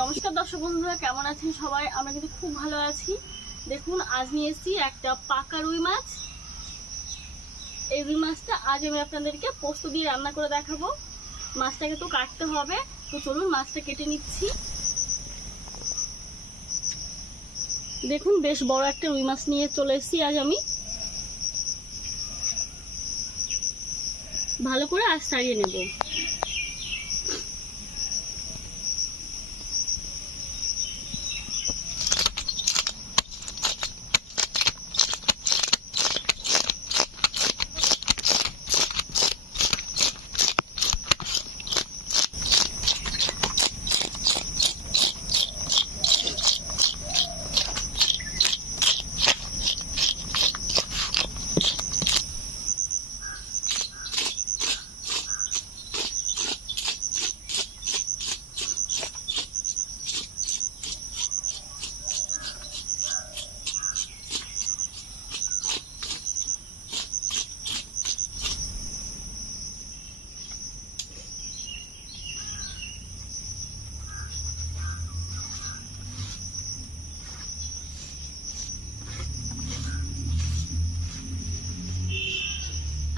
নমস্কার দর্শক বন্ধুরা, কেমন আছেন সবাই? আমরা কিন্তু খুব ভালো আছি। দেখুন, আজ নিয়ে এসেছি একটা পাকা রুই মাছ। এই রুই মাছটা আজ আমি আপনাদেরকে পোস্ত দিয়ে রান্না করে দেখাবো। মাছটাকে তো কাটতে হবে, তো চলুন মাছটা কেটে নিচ্ছি। দেখুন, বেশ বড় একটা রুই মাছ নিয়ে চলে এসেছি আজ আমি। ভালো করে আজ ছাড়িয়ে নেব।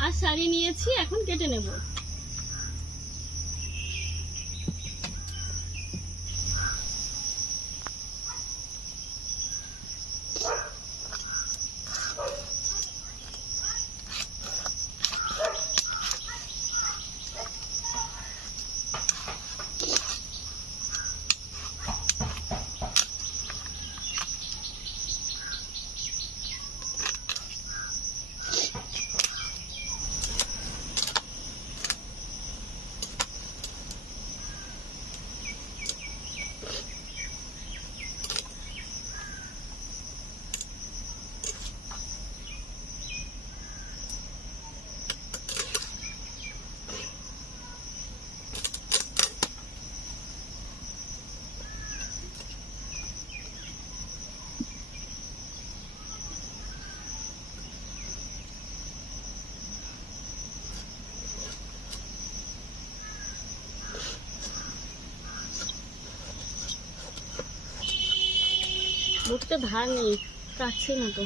আর ছাড়িয়ে নিয়েছি, এখন কেটে নেব। বুটতে ধার নেই, কাটছে না তো।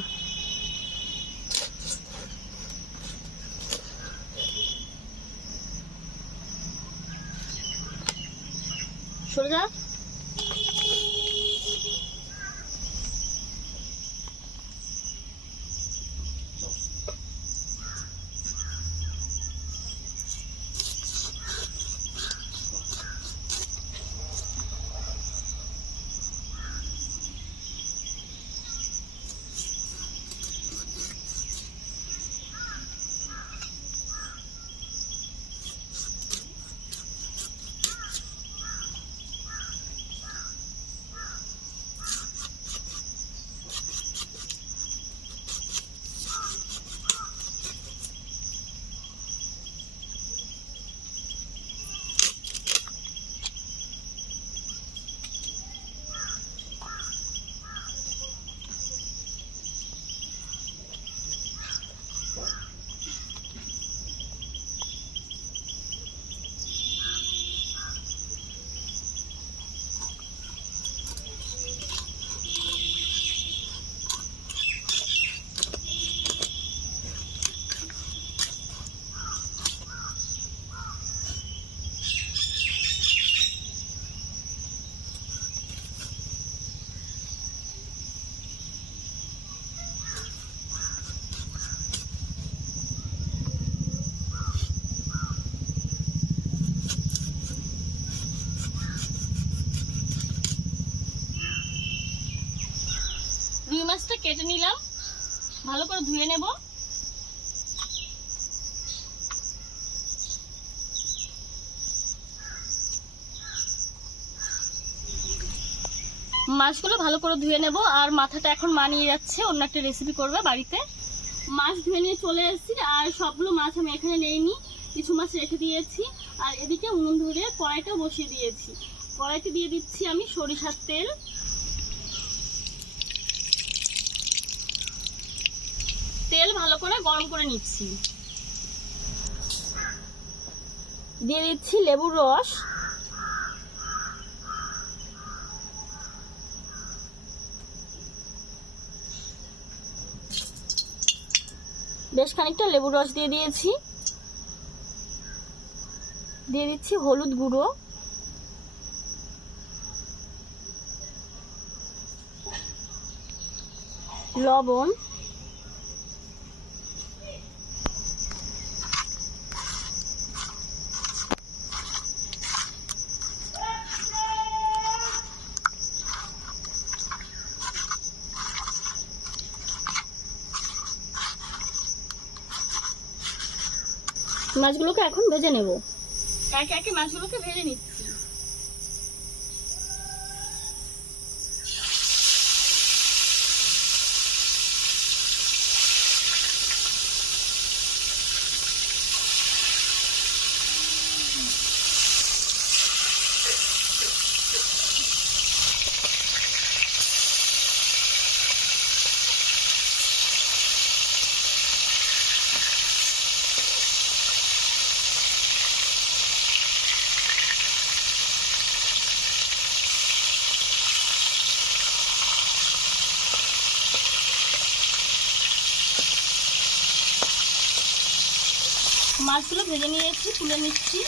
সরে যা। রুই মাছটা কেটে নিলাম, ভালো করে ধুয়ে নেব। মাছগুলো ভালো করে ধুয়ে নেব। আর মাথাটা এখন মা নিয়ে যাচ্ছে, অন্য একটা রেসিপি করবে বাড়িতে। মাছ ধুয়ে নিয়ে চলে এসেছি, আর সবগুলো মাছ আমি এখানে নেইনি, কিছু মাছ রেখে দিয়েছি। আর এদিকে উনুন ধরে কড়াইটা বসিয়ে দিয়েছি। কড়াইতে দিয়ে দিচ্ছি আমি সরিষার তেল। তেল ভালো করে গরম করে নিচ্ছি। দিয়ে দিচ্ছি লেবুর রস, বেশ খানিকটা লেবুর রস দিয়ে দিয়েছি। দিয়ে দিচ্ছি হলুদ গুঁড়ো, লবণ, মাছগুলোকে এখন ভেজে নেব। একে একে মাছগুলোকে ভেজে নিচ্ছি। মাছগুলো ভেজে নিয়েছি, তুলে নিচ্ছি।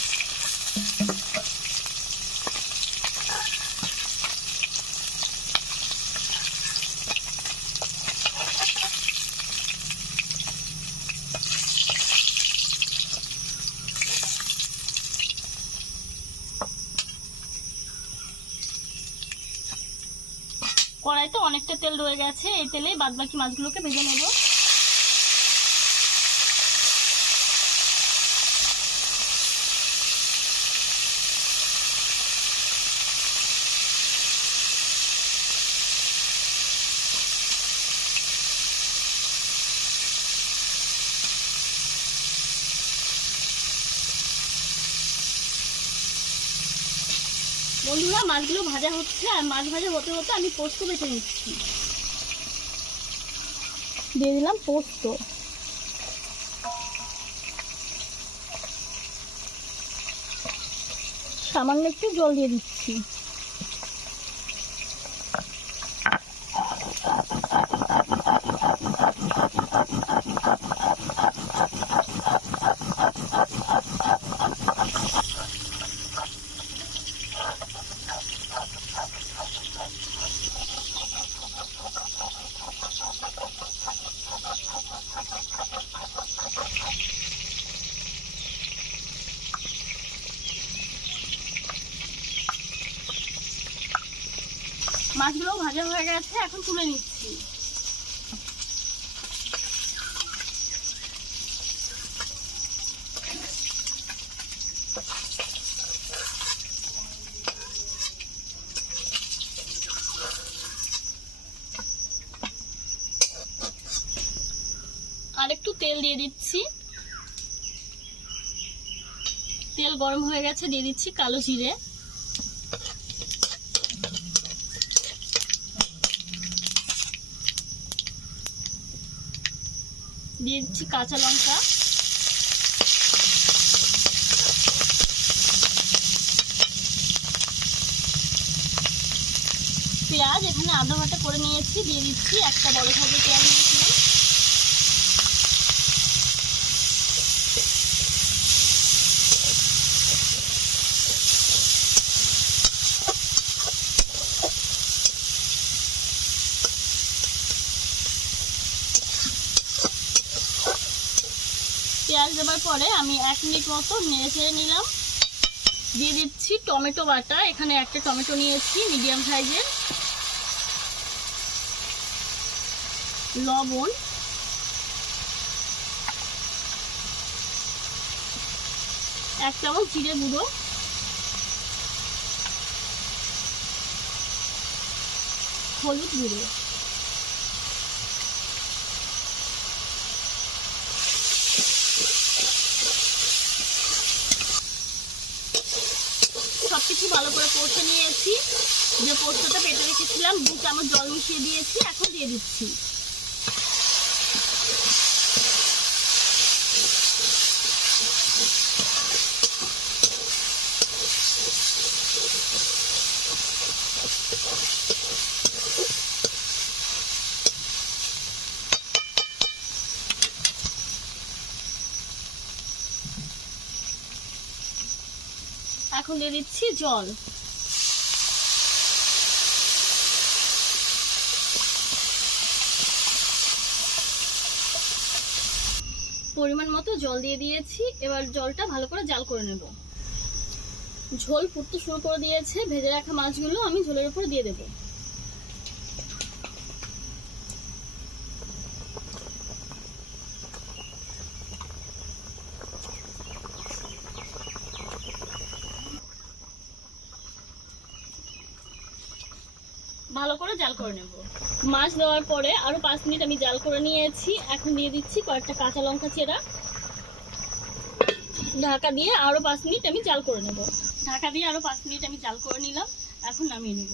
কড়াইতে অনেকটা তেল রয়ে গেছে, এই তেলেই বাদবাকি মাছগুলোকে ভেজে নেব। বন্ধুরা, মাছগুলো ভাজা হচ্ছে, আর মাছ ভাজা হতে হতে আমি পোস্ত বেটে নিচ্ছি। দিয়ে দিলাম পোস্ত, সামান্য একটু জল দিয়ে দিচ্ছি। মাছগুলো ভাজা হয়ে গেছে, এখন তুলে নিচ্ছি। আর একটু তেল দিয়ে দিচ্ছি। তেল গরম হয়ে গেছে, দিয়ে দিচ্ছি কালো জিরে, দিয়ে দিচ্ছি কাঁচা লঙ্কা, পেঁয়াজ এখানে আধা ভাটা করে নিয়েছি, দিয়ে দিচ্ছি। একটা বড় সাইজের পেঁয়াজ নিয়েছিলাম। পেঁয়াজ দেওয়ার পরে আমি 1 মিনিট মতো নেড়ে চেড়ে নিলাম। দিয়ে দিচ্ছি টমেটো বাটা, এখানে একটা টমেটো নিয়েছি মিডিয়াম সাইজের, লবণ, এক চামচ জিরে গুঁড়ো, হলুদ গুঁড়ো, সবকিছু ভালো করে কষে নিয়েছি। যে পোস্তটা পেটে রেখেছিলাম 2 চামচ জল মিশিয়ে দিয়েছি, এখন দিয়ে দিচ্ছি। এখন দিয়ে দিচ্ছি জল। পরিমাণ মতো জল দিয়ে দিয়েছি, এবার জলটা ভালো করে জাল করে নেব। ঝোল ফুটতে শুরু করে দিয়েছে, ভেজে রাখা মাছগুলো আমি ঝোলের উপর দিয়ে দেব। ভালো করে জাল করে নেব। মাছ দেওয়ার পরে আরো 5 মিনিট আমি জাল করে নিয়েছি। এখন দিয়ে দিচ্ছি কয়েকটা কাঁচা লঙ্কা চেরা। ঢাকা দিয়ে আরো 5 মিনিট আমি জাল করে নেব। ঢাকা দিয়ে আরো 5 মিনিট আমি জাল করে নিলাম। এখন নামিয়ে নেব।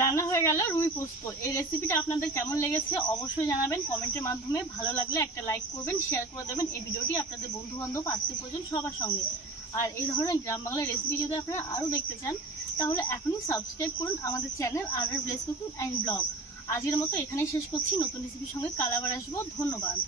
রান্না হয়ে গেল রুই পোস্ত। এই রেসিপিটা আপনাদের কেমন লেগেছে অবশ্যই জানাবেন কমেন্টের মাধ্যমে। ভালো লাগলে একটা লাইক করবেন, শেয়ার করে দেবেন এই ভিডিওটি আপনাদের বন্ধু বান্ধব আত্মীয় পরিজন সবার সঙ্গে। আর এই ধরনের গ্রাম বাংলার রেসিপি যদি আপনারা আরো দেখতে চান তাহলে এখনই সাবস্ক্রাইব করুন আমাদের চ্যানেল আর ভিলেজ কুকিং এন্ড ব্লগ। আজকের মতো এখানেই শেষ করছি। নতুন রেসিপির সঙ্গে কাল আবার আসবো। ধন্যবাদ।